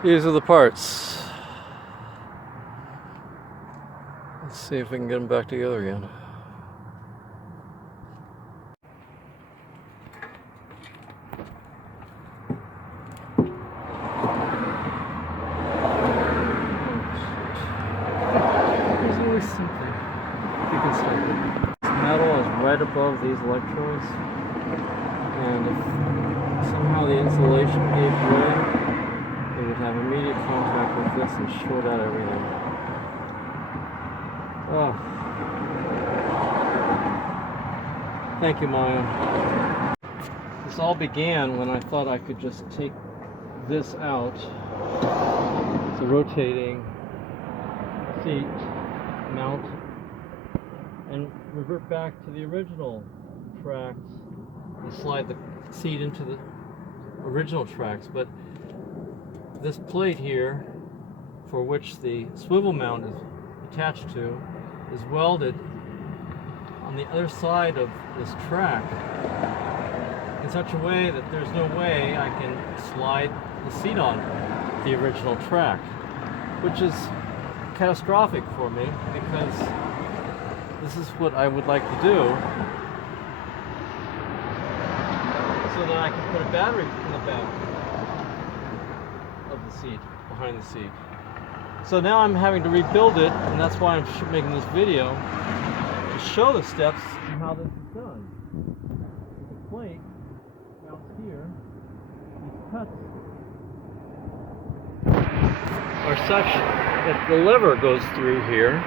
These are the parts. Let's see if we can get them back together again. It's really simply reconstructed. This metal is right above these electrodes, and if somehow the insulation gave way, it would have immediate contact with this and short out everything. Oh. Thank you, Maya. This all began when I thought I could just take this out. It's a rotating seat mount and revert back to the original tracks and slide the seat into the original tracks. But this plate here, for which the swivel mount is attached to, is welded on the other side of this track in such a way that there's no way I can slide the seat on the original track, which is catastrophic for me because this is what I would like to do so that I can put a battery in the back of the seat, behind the seat. So now I'm having to rebuild it, and that's why I'm making this video to show the steps and how this is done. The plate mounts here. These cuts are such that the lever goes through here,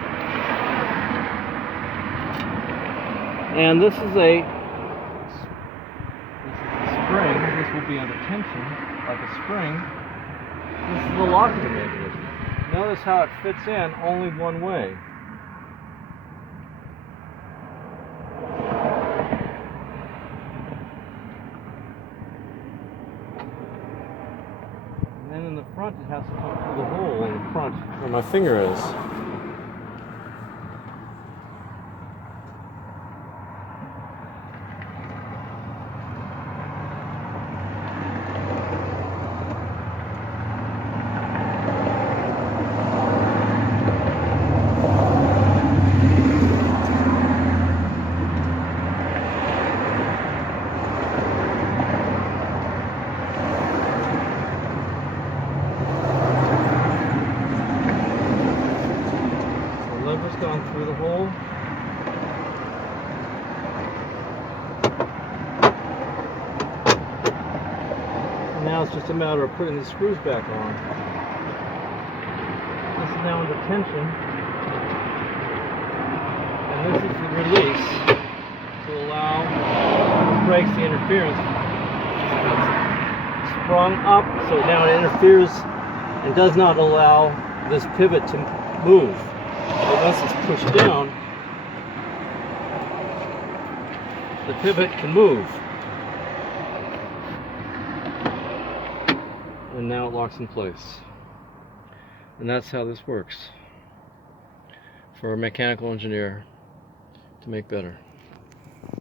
and this is a spring. This will be under tension like a spring. This is the locking mechanism. Notice how it fits in only one way. And then in the front it has to come through the hole in the front where my finger is. Gone through the hole. And now it's just a matter of putting the screws back on. This is now under tension, and this is the release to allow the brakes, the interference. It's sprung up, so now it interferes and does not allow this pivot to move. But once it's pushed down, the pivot can move. And now it locks in place. And that's how this works for a mechanical engineer to make better.